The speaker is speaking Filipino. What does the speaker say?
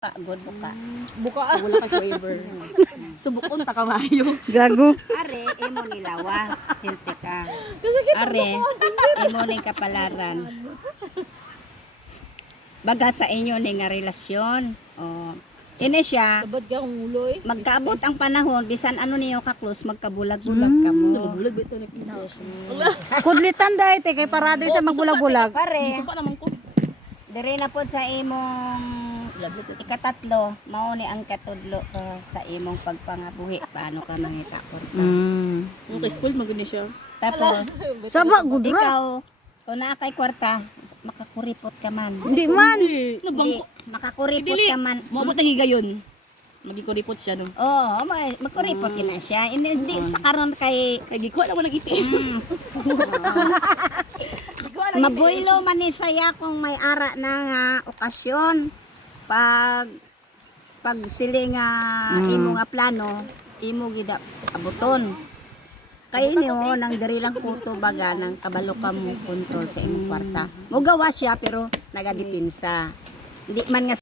Good buka. Buka. So, wala ka flavor. Subukon ta kamayo. Gago. Are, imo nilawa. Hinte ka. Are, imo ning kapalaran. Baga sa inyo ning nga relasyon. Oh. Ini siya, Sabad ka kung uloy. magkaabot ang panahon, bisan ano niyo ka-close, magkabulag-bulag ka mo. Nabulag ba ito na kinaos mo? Kudlitan dahil kay parado siya magbulag-bulag. Pare, Gusto pa naman ko. dire na pod sa imong ikatatlo, mao ni ang katudlo sa imong pagpangabuhi. Paano ka mangita ko? Ang spoiled maguni siya. Tapos, Saba gudra. ikaw, kung naa kay kwarta, makakuripot ka man. Hindi man. Hindi, makakuripot Dili. ka man. Maabot na higayon. Magiguripot siya no. Oo, magkuripot ka na siya. Hindi sa karon kay Kaya gikuha naman nag-iti. mabuylo man ni saya kung may ara na nga okasyon. Pag sili nga imo nga plano, imo gid abuton. Kay niyo nang diri lang kuto baga nang kabalo ka mo control sa imong kwarta. Mo gawa siya pero nagadipinsa. Di man nga